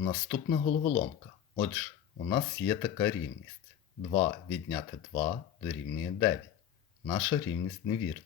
Наступна головоломка. Отже, у нас є така рівність. 2 відняти 2 дорівнює 9. Наша рівність невірна.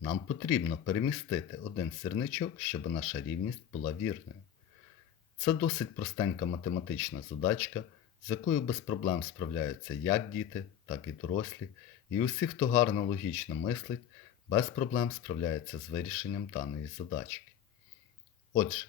Нам потрібно перемістити один сірничок, щоб наша рівність була вірною. Це досить простенька математична задачка, з якою без проблем справляються як діти, так і дорослі, і усі, хто гарно логічно мислить, без проблем справляються з вирішенням даної задачки. Отже,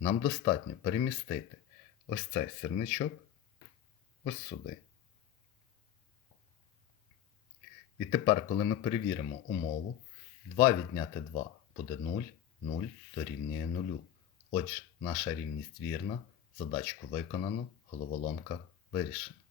нам достатньо перемістити ось цей сірничок ось сюди. І тепер, коли ми перевіримо умову, 2 відняти 2 буде 0, 0 дорівнює 0. Отже, наша рівність вірна, задачку виконано, головоломка вирішена.